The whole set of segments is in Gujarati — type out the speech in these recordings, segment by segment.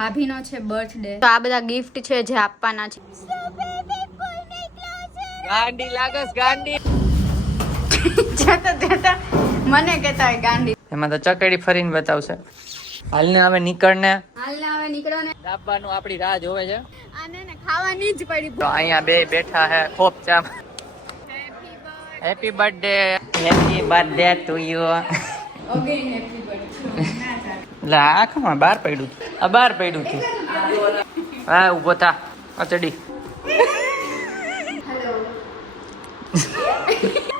ભાભીનો છે બર્થડે, તો આ બધા ગિફ્ટ છે જે આપવાના છે. ગાંડી લાગસ ગાંડી. જતા જતા મને કહેતા હોય ગાંડી. એમાં તો ચકેડી ફરીને બતાવશે. હાલને હવે નીકળને. હાલને હવે નીકળો ને. ડાબાનું આપણી રાહ જોવે છે. આને ને ખાવાની જ પડી. તો અહીંયા બે બેઠા હે ખોપ ચામ. Happy birthday. Happy birthday to you. Again happy birthday. લા આખમાં બહાર પડ્યું. આ બહાર પડ્યું તું. હા ઊભો થા. અચડી.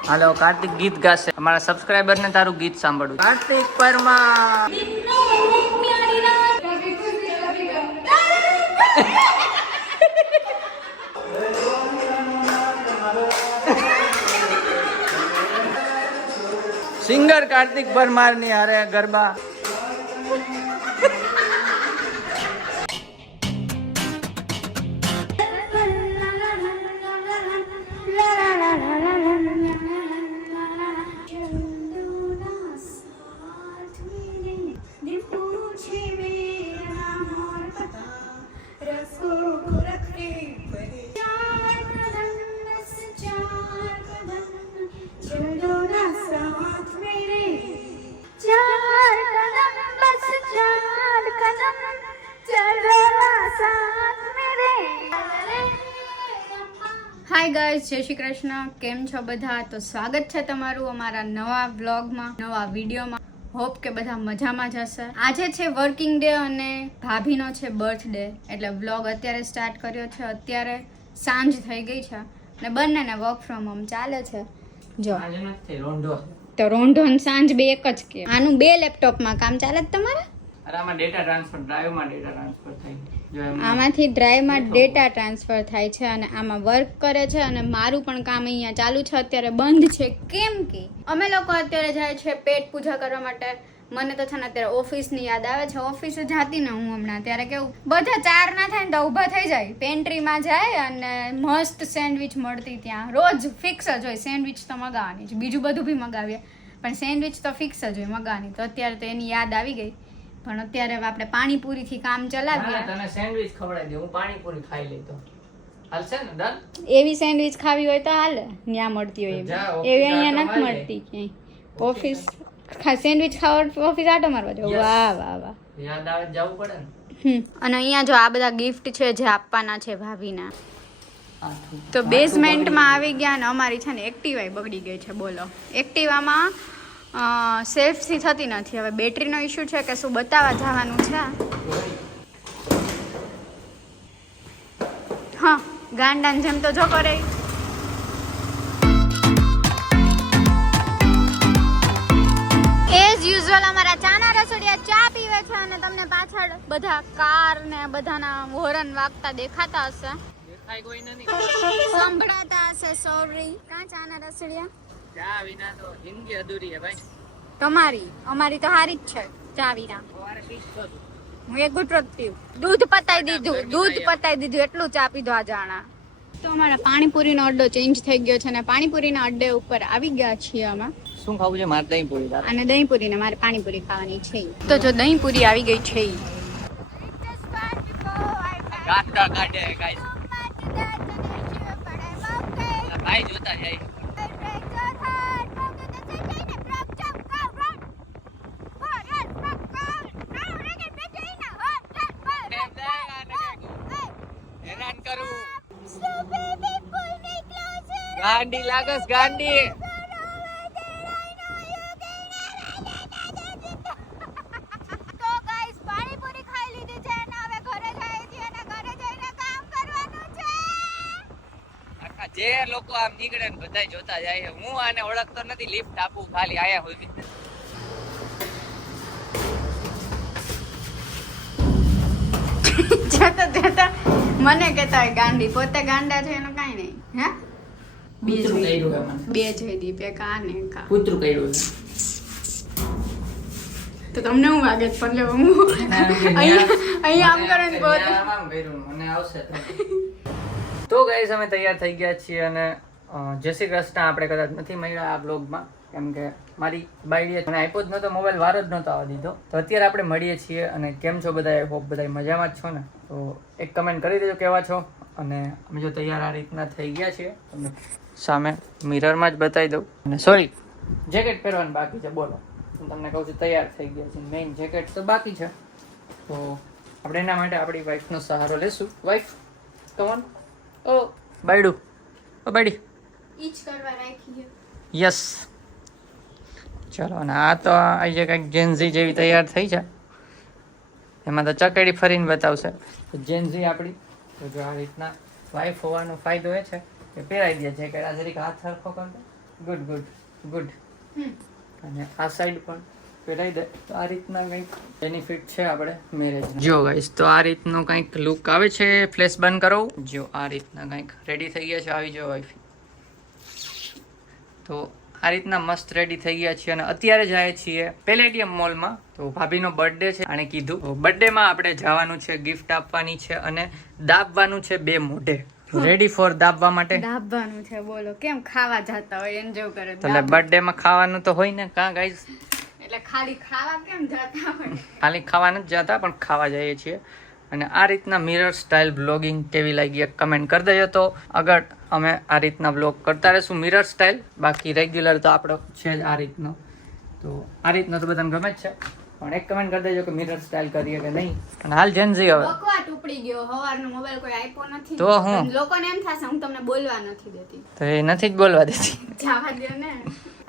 હાલો કાર્તિક ગીત ગાશે. અમારા સબસ્ક્રાઇબર ને તારું ગીત સાંભળવું. કાર્તિક પરમાર. સિંગર કાર્તિક પરમાર ની હારે ગરબા. હાય ગાઈઝ, જય શ્રી કૃષ્ણ. કેમ છો બધા? તો સ્વાગત છે તમારું અમારા નવા વ્લોગમાં, નવા વિડીયોમાં. હોપ કે બધા મજામાં જ હશે. આજે છે વર્કિંગ ડે અને ભાભીનો છે બર્થડે, એટલે વ્લોગ અત્યારે સ્ટાર્ટ કર્યો છે. અત્યારે સાંજ થઈ ગઈ છે અને બંનેને વર્ક ફ્રોમ હોમ ચાલે છે. જો તો રોંઢો ને સાંજ બે એક જ કે. આનું બે લેપટોપમાં કામ ચાલે જ તમારે? આમાં ડેટા ટ્રાન્સફર, ડ્રાઈવમાં ડેટા ટ્રાન્સફર થાય. આમાંથી ડ્રાઈવમાં ડેટા ટ્રાન્સફર થાય છે અને આમાં વર્ક કરે છે. અને મારું પણ કામ અહીંયા ચાલુ છે, અત્યારે બંધ છે. કેમ કે અમે લોકો અત્યારે જાય છે પેટ પૂજા કરવા માટે. મને તો છે ને અત્યારે ઓફિસની યાદ આવે છે. ઓફિસે જાતી ને હું હમણાં, ત્યારે કેવું બધા ચાર ના થાય ને તો ઊભા થઈ જાય, પેન્ટ્રીમાં જાય અને મસ્ત સેન્ડવિચ મળતી ત્યાં. રોજ ફિક્સ જ હોય સેન્ડવિચ તો મગાવવાની જ, બીજું બધું બી મગાવીએ પણ સેન્ડવિચ તો ફિક્સ જ હોય મગાવવાની. તો અત્યારે તો એની યાદ આવી ગઈ. પણ અત્યારે આપણે પાણીપુરી થી કામ ચલાવીએ. તને સેન્ડવિચ ખવડાવી દે, હું પાણીપુરી ખાઈ લેતો. હાલશે ને ડન? એવી સેન્ડવિચ ખાવી હોય તો હાલે, ન્યા મળતી હોય એવી અહીંયા નથી મળતી ક્યાંય. ઓફિસ સેન્ડવિચ ખાવા ઓફિસ આટો મારવા જાવ. વાહ વાહ વાહ, યાદ આવે જવું પડે ને. અને અહીંયા જો આ બધા ગિફ્ટ છે જે આપવાના છે ભાભીના. તો બેઝમેન્ટમાં આવી ગયા અને અમારી છે ને એક્ટિવા બગડી ગઈ છે. બોલો, એક્ટિવામાં સેફથી થતી નથી. હવે બેટરીનો ઇશ્યુ છે કે શું બતાવવા જવાનું છે. હા, ગાંડાને જેમ તો જો કરે. એઝ યુઝ્યુઅલ અમારા ચાના રસોડિયા ચા પીવે છે અને તમને પાછળ બધા કાર ને બધાના હોરન વાગતા દેખાતા હશે, દેખાય કોઈ નથી, સંભળાતા હશે. સોરી. કાં ચાના રસોડિયા? ચા વિના તો જિંદગી અધૂરી હે ભાઈ. તમારી અમારી તો હારી જ છે ચા વિના. સવારે પીશ તો હું એક ગુટરો પીવું. દૂધ પતાઈ દીધું એટલું ચા પીધો આ જાણા. તો અમારા પાણીપુરીનો અડ્ડો ચેન્જ થઈ ગયો છે અને પાણીપુરીના અડ્ડે ઉપર આવી ગયા છીએ અમે. શું ખાવું છે? મારે દહીં પૂરી. અને દહીં પૂરી ને મારે પાણીપુરી ખાવાની છે. તો જો દહીં પૂરી આવી ગઈ છે. ગાંડા કાઢે ગાઈસ. ભાઈ જોતા જાય. ગાંડી લાગસ ગાંડી. તો ગાઈસ પાણીપુરી ખાઈ લીધી છે અને હવે ઘરે જઈએ છીએ અને ઘરે જઈને કામ કરવાનું છે. આખા જે લોકો આમ નીકળે ને બધાય જોતા જાય. હું આને ઓળખતો નથી, લિફ્ટ આપું ખાલી આયા હોય. જતા મને કહેતા હોય ગાંડી, પોતે ગાંડા છે એનું કાંઈ નહીં. હે બે જોઈ દી પે કા ને કા કૂતરું કર્યું. તો તમને હું વાગે છે પણ હું અહીંયા આમ કરે ને બોલ આમ કર્યું મને આવશે. તો ગાઈસ અમે તૈયાર થઈ ગયા છીએ અને જય શ્રી કૃષ્ણ આપણે કદાચ નથી મળ્યા આ બ્લોગમાં, કેમ કે મારી બાઈડીએ મને આપ્યો જ નહોતો મોબાઈલ, વારો જ નહોતો આવવા દીધો. તો અત્યારે આપણે મળીએ છીએ અને કેમ છો બધા? હોપ બધા મજામાં જ છો ને? તો એક કમેન્ટ કરી દેજો કેવા છો. અને અમે જો તૈયાર આ રીતના થઈ ગયા છીએ, તમને સામે મિરરમાં જ બતાવી દઉં. અને સોરી, જેકેટ પહેરવાનું બાકી છે. બોલો, હું તમને કહું છું તૈયાર થઈ ગયા છે, મેઇન જેકેટ તો બાકી છે. તો આપણે એના માટે આપણી વાઈફનો સહારો લેશું. Wife come on. ઓ બાયડું, ઓ બાયડી, ઈચ કરવા રાખી છે. યસ. ચલો, અને આ તો આ જે કંઈક જેન્ઝી જેવી તૈયાર થઈ છે, એમાં તો ચકેડી ફરીને બતાવશે. તો જેન્ઝી આપણી, તો જો આ રીતના વાઈફ હોવાનો ફાયદો એ છે કે પહેરાવી દે જેકેટ. આ જરીક હાથ સરખો કર દે. Good good good. અને આ સાઈડ પણ પહેરાવી દે. તો આ રીતના કંઈક બેનિફિટ છે આપણે મેરેજ. જો ગાઈસ, તો આ રીતનો કંઈક લુક આવે છે. ફ્લેશ બંધ કરો. જો આ રીતના કંઈક રેડી થઈ ગયા છે. આવી જાઓ વાઈફ. તો આ રીતના મસ્ત રેડી થઈ ગયા છીએ અને અત્યારે જાય છીએ પેલેડિયમ મોલમાં. તો ભાભીનો બર્થડે છે, આણે કીધું બર્થડેમાં આપણે જવાનું છે, ગિફ્ટ આપવાની છે અને દાબવાનું છે 2 મોઢે. રેડી ફોર દાબવા માટે. દાબવાનું છે, બોલો કેમ ખાવા જતા હોય એન્જોય કરે. એટલે બર્થડેમાં ખાવાનું તો હોય ને, કાં ગાઈસ? એટલે ખાલી ખાવા કેમ જતા હોય? ખાલી ખાવા નથી જતા, પણ ખાવા જઈએ છીએ. અને આ રીતના મિરર સ્ટાઇલ બ્લોગિંગ કેવી લાગી એક કમેન્ટ કરી દેજો. તો આગળ અમે આ રીતના બ્લોગ કરતા રહીશું મિરર સ્ટાઇલ. બાકી રેગ્યુલર તો આપણો છે જ આ રીતનો. તો આ રીતનો તો બધાને ગમે જ છે, પણ એક કમેન્ટ કરી દેજો કે મિરર સ્ટાઇલ કરીએ કે નહીં. અને હાલ જેન્ઝી હવે બકવાટ ઉપડી ગયો. હવારનો મોબાઈલ કોઈ આપ્યો નથી તો હું લોકોને એમ થશે હું તમને બોલવા નથી દેતી. તો એ નથી જ બોલવા દેતી. જવા દે ને.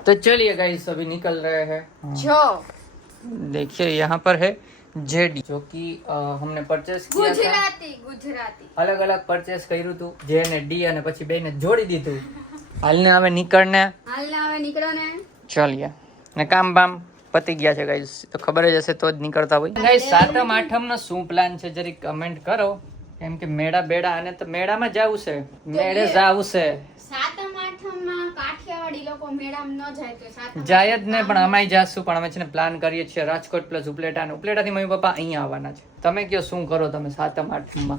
तो चलिए गाइस, अभी निकल रहे हैं. જો देखिए यहाँ पर है जेडी, जो कि हमने परचेस किया था. ગુજરાતી अलग अलग परचेस કર્યું હતું, જે ને ડી અને પછી બે ને જોડી દીધું. હાલને હવે નીકળને. હાલને હવે નીકળો ને. ચાલીએ ને કામ બામ પતી ગયા છે ગાઈસ. તો ખબર જ હશે તો જ નીકળતા હોય. ગાઈસ, 7મ 8મ નો શું પ્લાન છે જરીક કમેન્ટ કરો. કેમ કે મેળા બેડા અને તો મેળામાં જવું છે, મેળે જવું છે. 7મ 8મ કાઠિયાવાડી લોકો મેળામાં ન જાય તો 7મ જાય જ ને, પણ અમાય જાશું. પણ અમે છે ને પ્લાન કરીએ છીએ રાજકોટ પ્લસ ઉપલેટા, અને ઉપલેટાથી મમ્મી પપ્પા અહીંયા આવવાના છે. તમે કયો શું કરો તમે 7મ 8મ?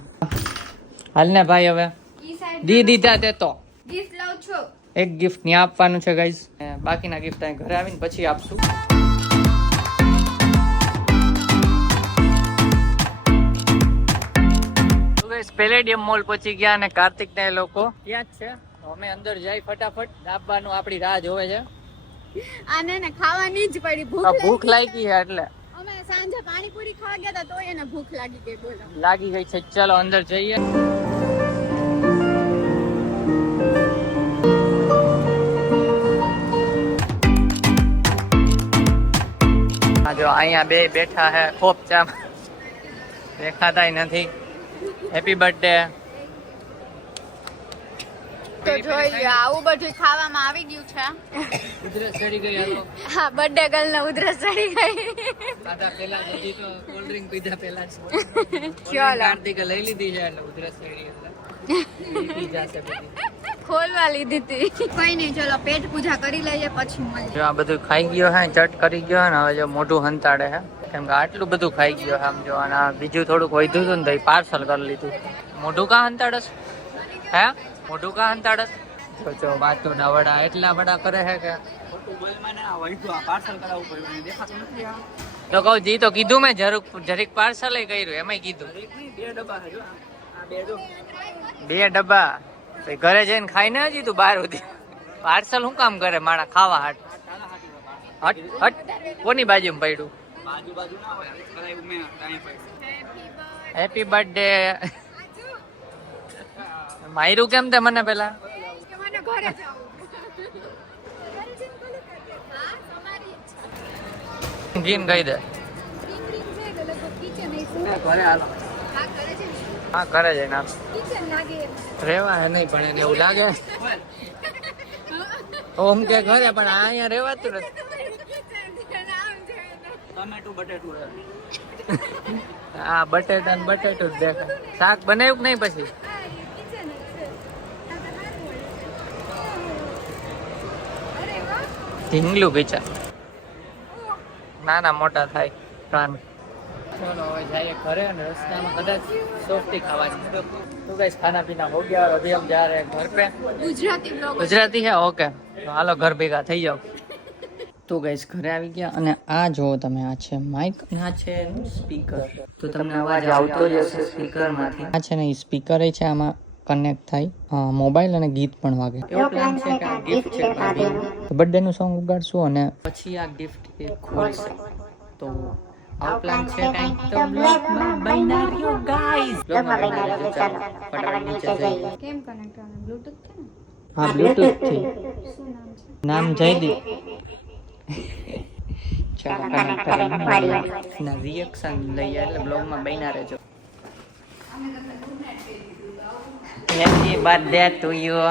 હાલ ને ભાઈ, હવે ઈ સાઈડ દી દીધા તે તો ગિફ્ટ લઉં છું. એક ગિફ્ટ ત્યાં આપવાનું છે ગાઈઝ. બાકીના ગિફ્ટ અહીં ઘરે આવીને પછી આપશું. પેલેડિયમ મોલ પહોંચી ગયા અને કાર્તિક ને એ લોકો ત્યાં જ છે. અમે અંદર જઈ ફટાફટ. દાબવાનું આપણી રાહ જોવે છે. આને ને ખાવાની જ પડી. ભૂખ લાગી છે એટલે અમે સાંજે પાણીપુરી ખાવા ગયા હતા તોય એને ભૂખ લાગી ગઈ. બોલો, લાગી ગઈ છે. ચલો અંદર જઈએ. જો અહીંયા બે બેઠા હે ખોપચામ, દેખાતાય નથી. Happy birthday. તો જોઈ લ્યો, આવું બધું ખાવામાં આવી ગયું છે. ઉધરસ ચડી ગઈ. હાલો, હા, બર્થડે ગર્લ ને ઉધરસ ચડી ગઈ. ખાધા પહેલા હજી તો કોલ્ડ ડ્રિંક પીધા પહેલા ચલો. કાર્તિકે લઈ લીધી છે એટલે ઉધરસ ચડી એટલે પી જશે બધી. ખોલવા લીધી હતી. કઈ નહીં, ચલો પેટ પૂજા કરી લઈએ પછી મળીએ. જો આ બધું ખાઈ ગયો હે, ચટ કરી ગયો ને. હવે જો મોઢું હંતાડે હે, કેમ કે આટલું બધું ખાઈ ગયો હે. આમ જો, અને આ બીજું થોડુંક વધ્યું હતું ને તો પાર્સલ કરી લીધું. મોઢું કા હંતાડસ હે? મોઢું કા હંતાડસ? જો વાતો ના વડા એટલા વડા કરે હે કે તો કહું જી. તો કીધું મેં જરીક પાર્સલ કર્યું, એમાંય કીધું 2 ડબ્બા. ઘરે જઈને ખાઈને હજી તું બહાર સુધી પાર્સલ શું કામ કરે માણા ખાવા હાટ? હટ હટ. કોની બાજુમાં પડ્યું? Happy birthday. માયરું કેમ તે મને પેલા ગીન કહી દે. હા, કરે છે ના રેવા હે નહીં, પણ એને એવું લાગે ઓમ કે ઘરે, પણ અહીંયા રેવાતું નથી. હા, બટેટા ને બટેટું જ દેખાય. શાક બનાવ્યું કે નહીં પછી? ઢીંગલું પીછા નાના મોટા થાય કાન. चलो હવે जाइए घरे અને રસ્તામાં કદાચ સોફ્ટી ખાવાની. तो गाइस खाना पीना हो गया और अभी हम जा रहे हैं घर पे. ગુજરાતી બ્લોગ गुजराती है? ओके, तो हालो घर भेगा થઈ જાવ. તો ગાઈસ ઘરે આવી ગયા અને આ જો તમે આ છે માઇક અને આ છે સ્પીકર. તો તમને અવાજ આવતો જ હશે સ્પીકરમાંથી. આ છે ને એ સ્પીકર છે, આમાં કનેક્ટ થાય મોબાઈલ અને ગીત પણ વાગે. એવો પ્લાન છે કે આ ગિફ્ટ છે બર્થડે નું સોંગ ઉગાડશું અને પછી આ ગિફ્ટ એ ખોલશે. તો આવો પ્લાન છે કંઈક તો બ્લોગમાં બન્યા રહ્યો ગાઈસ. બ્લોગમાં બન્યા રહેજો. ચાલો ફટાફટ નીચે જઈએ. કેમ કનેક્ટ કરવાનું? બ્લૂટૂથ છે ને? હા બ્લૂટૂથ થી. શું નામ છે? નામ જયદીપ. ચાલો કનેક્ટ કરીને ના રિએક્શન લઈએ એટલે બ્લોગમાં બન્યા રહેજો. Happy birthday to you.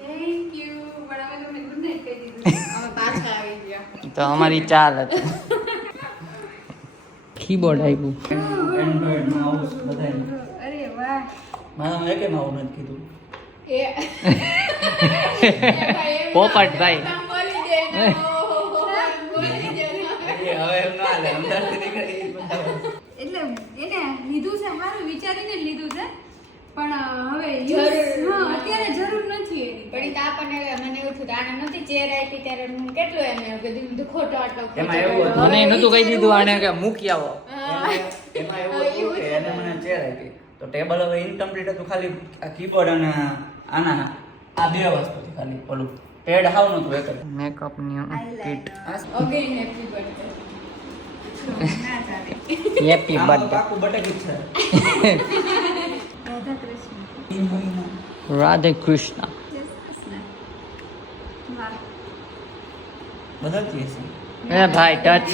Thank you. પણ અમે તમને ગુડ નાઈટ કહી દીધું. અમે પાછા આવી ગયા. તો અમારી ચાલ હતી. કીબોર્ડ આવ્યું. એન્ડ્રોઈડ માઉસ બધાય. અરે વાહ. મારા એકે માઉસ નથી કીધું. એ પોપટભાઈ. હવે એમ ના હાલે અંદરથી નીકળી એટલે એને લીધું છે, અમારું વિચારીને જ લીધું છે, પણ હવે અત્યારે જરૂર નથી એની. પણ ઈ તો આપણને મને એવું થયું આને નથી ચેર આપી ત્યારે હું કેટલું એમ એવું કીધું તો ખોટો આટલો એમાં એવું હતું. મને નતું કહી દીધું આને કે મૂકી આવો. એમાં એવું હતું કે એને મને ચેર આપી તો ટેબલ હવે ઇનકમ્પ્લીટ હતું, ખાલી આ કીબોર્ડ અને આના આ બે વસ્તુથી ખાલી ઓલું પેડ હાવ નતું એક જ. મેકઅપ ની કિટ. Again happy birthday. ના ચાલે. હેપી આમાં તો બર્થડે. પાકું બટકી જ છે. રાધા કૃષ્ણ. રાધે કૃષ્ણ. વાહ. બદલતી હશે. એ ભાઈ ટચ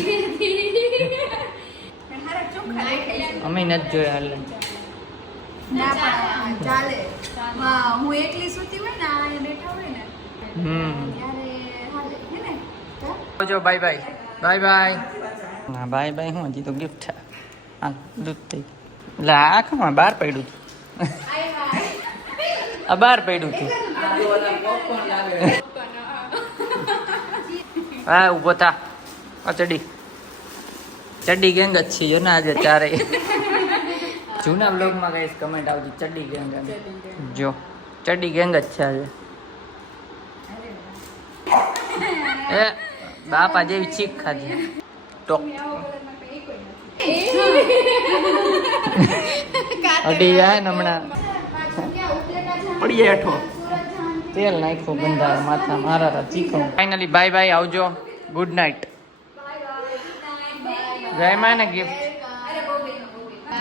હારા ચોખ્ખા દેખાય છે. અમે નથી જોયા એટલે. ના પણ ચાલે. વાહ, હું એકલી સૂતી હોય ને આ બેઠા હોય ને ત્યારે હાલે હે ને. જો બાય બાય બાય બાય. ના બાય બાય હું હજી તો ગિફ્ટ છે. હા દૂધ થઈ એટલે આખમાં બહાર પડ્યું હતું. આ બહાર પડ્યું હતું. હા ઊભો થા. આ ચડ્ડી ગેંગ જ છે જો ને આજે ચારે. જૂના બ્લોગમાં કઈ કમેન્ટ આવતી ચડ્ડી ગેંગ એમ. જો ચડ્ડી ગેંગ જ છે આજે. એ બાપા જેવી ચીક ખાધી. ટોક અડી જાય ને હમણાં પડીએ હેઠો. તેલ નાખ્યું બંધાય માથા મારા ચીકણું. ફાઇનલી બાય બાય આવજો. Good night. જય માં ને ગિફ્ટ.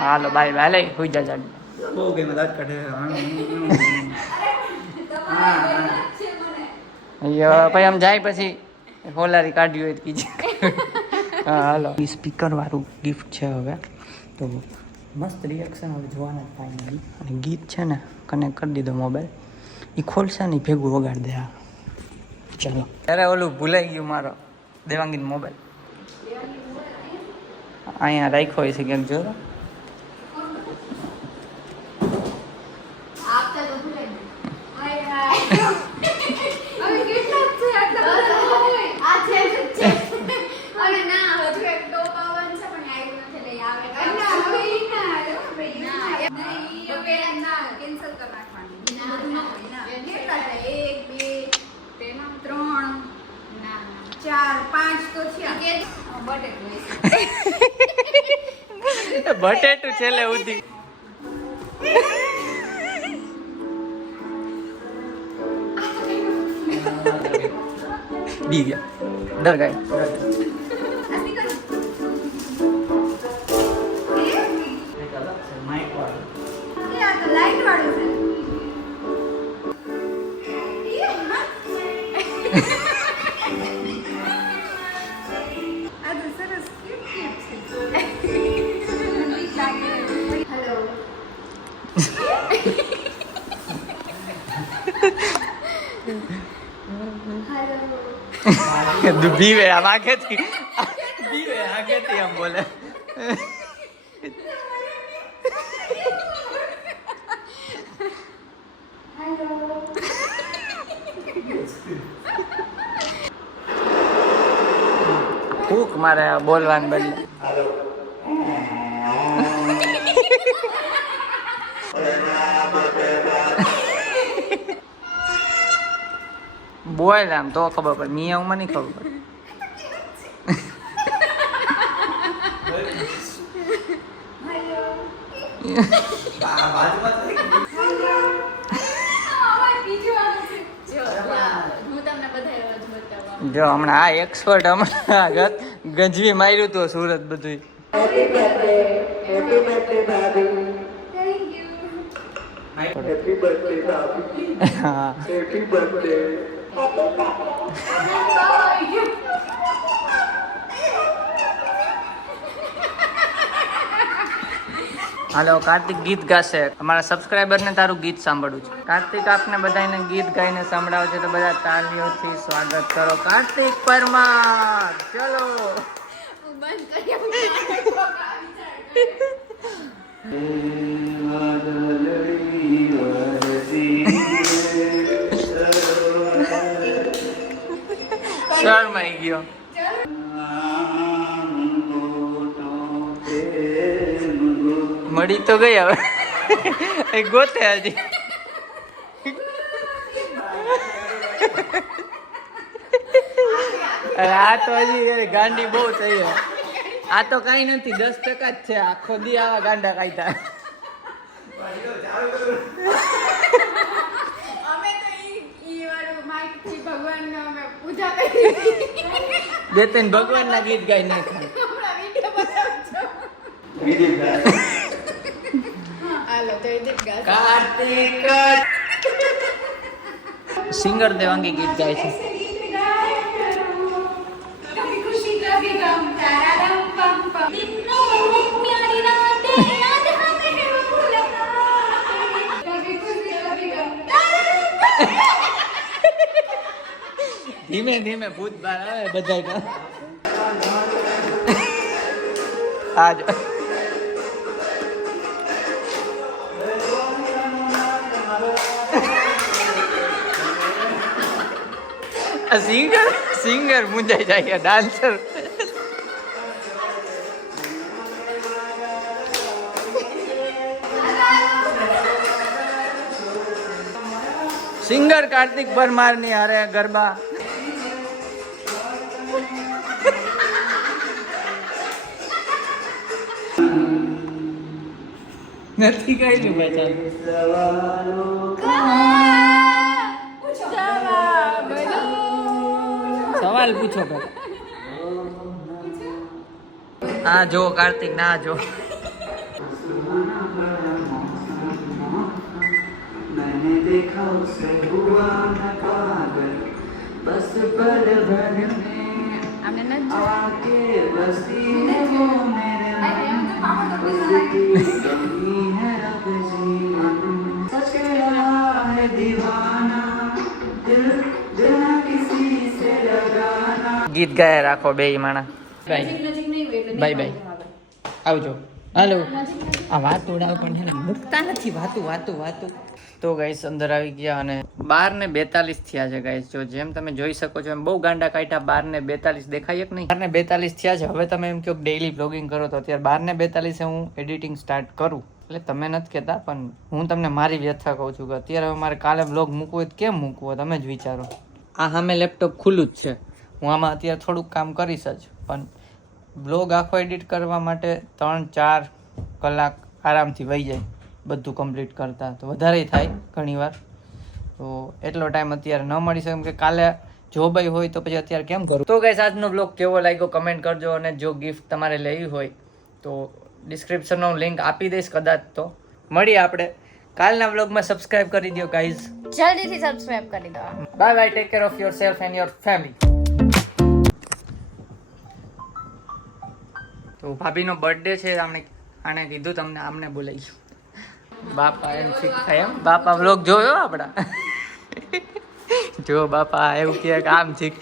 હાલો બાય બાય. લઈ હોઈ જા જાડી. બહુ ગઈ મદદ કરે. પછી આમ જાય પછી હોલારી કાઢ્યું હોય તો કીજે. હા હાલો. સ્પીકર વાળું ગિફ્ટ છે હવે તો મસ્ત રિએક્શન હવે જોવાના ફાઇનલી. અને ગીત છે ને કનેક્ટ કરી દીધો મોબાઈલ. એ ખોલશે ને ભેગું વગાડી દે. હા ચાલો. અરે ઓલું ભૂલાઈ ગયું મારો દેવાંગીન મોબાઈલ. અહીંયા રાખ્યો હોય છે ક્યાંક જો. આપતા તો ભૂલાઈ ગયું. હાય હાય. હવે કેટલા છે આટલા બધા હોય. આ છે જ છે. અને ના હજુ એક ટોપ આવવાનું છે પણ આવ્યું નથી લઈ આવે. ના હવે ઈ ના આવ્યો ભાઈ. ના નહીં તો પેલા ના કેન્સલ કરી નાખવાનું. ના ના કેટલા છે? 1 2 તેમાં 3 ના 4 5 તો છે. કે બટેટું હોય. બટેટું છેલ્લે ઉધી. દી ગયા ડર ગઈ. માઇક વાળું. આ તો લાઈટ વાળું છે. આ તો સરસ ક્યુટ છે. હેલો. બીવે આમ આગેથી બીવે આગેથી આમ બોલે. ફૂક મારે બોલવાનું બદલે. બોલ આમ તો ખબર પડે, મિયાઉમાં નહીં ખબર પડે. જો હમણાં આ એક્સપર્ટ હમણાં ગંજવી માર્યું તો સુરત બધું. હા હાલો કાર્તિક ગીત ગાશે. અમારા સબસ્ક્રાઈબર ને તારું ગીત સાંભળવું છે. કાર્તિક આપને બધાને ગીત ગાઈને સંભળાવે છે, તો બધા તાળીઓથી સ્વાગત કરો કાર્તિક પરમાર. ચલો શરમાઈ ગયો. મળી તો ગઈ હવે એ ગોતે હજી. આ તો હજી ગાંડી બહુ થઈ. આ તો કઈ નથી, 10% જ છે. આખો દી આવા ગાંડા કાઢતા. બે ત્રણ ભગવાન ના ગીત ગાઈ નાખ્યા. કાર્તિક સિંગર દેવાંગી ગીત ગાય છે. ધીમે ધીમે ભૂત બહાર આવે બધા. આજ સિંગર મુંજાઈ જાય. ડાન્સર સિંગર કાર્તિક પરમાર ની હારે ગરબા. નથી કઈ ભાઈ. સવાલ પૂછો કે આ જો કાર્તિક ના જો. मैंने देखा उसे हुआ न पागल बस पल भर में आके बसी है वो मेरे मन उसकी कमी है अब जीवन सच रहा है दीवाना दिल दिल किसी से लगाना. ગીત ગાયા રાખો બે માણા. બાય બાય આવજો. હાલો આ વાત ઉડાવ પણ મૂકતા નથી. વાતું તો ગાઈસ અંદર આવી ગયા અને 12:42 થયા છે ગાઈસ. જો જેમ તમે જોઈ શકો છો એમ બહુ ગાંડા કાઢ્યા. 12:42 દેખાય કે નહીં? 12:42 થયા છે. હવે તમે એમ કહો ડેઈલી બ્લોગિંગ કરો તો અત્યારે 12:42 હું એડિટિંગ સ્ટાર્ટ કરું. એટલે તમે નથી કહેતા પણ હું તમને મારી વ્યથા કહું છું કે અત્યારે હવે મારે કાલે બ્લોગ મૂકવો હોય તો કેમ મૂકવો તમે જ વિચારો. આ સામે લેપટોપ ખુલ્લું જ છે. હું આમાં અત્યારે થોડુંક કામ કરીશ જ, પણ બ્લોગ આખો એડિટ કરવા માટે 3-4 કલાક આરામથી વહી જાય બધું કમ્પ્લીટ કરતા. તો વધારે થાય ઘણીવાર. તો એટલો ટાઈમ અત્યારે ન મળી શકે કે કાલે જોબ હોય તો પછી અત્યારે કેમ કરું. તો ગાઈસ આજનો બ્લોગ કેવો લાગ્યો કમેન્ટ કરજો. અને જો ગિફ્ટ તમારે લેવી હોય તો ડિસ્ક્રિપ્શનનો લિંક આપી દઈશ કદાચ. તો મળીએ આપણે કાલના બ્લોગમાં. સબસ્ક્રાઇબ કરી દો ગાઈઝ, જલ્દીથી સબસ્ક્રાઇબ કરી દો. By bye. Take care of yourself and your family. તો ભાભીનો બર્થડે છે. આને કીધું તમને આમને બોલાવીશું. બાપા એમ ઠીક થાય એમ. બાપા વ્લોગ જોયો આપણા. જો બાપા એવું કે આમ ઠીક.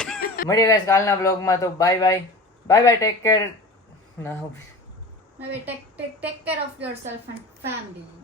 મળીએ ગાઈસ કાલના બ્લોગમાં. તો બાય બાય. Take care. ના take care of yourself and family.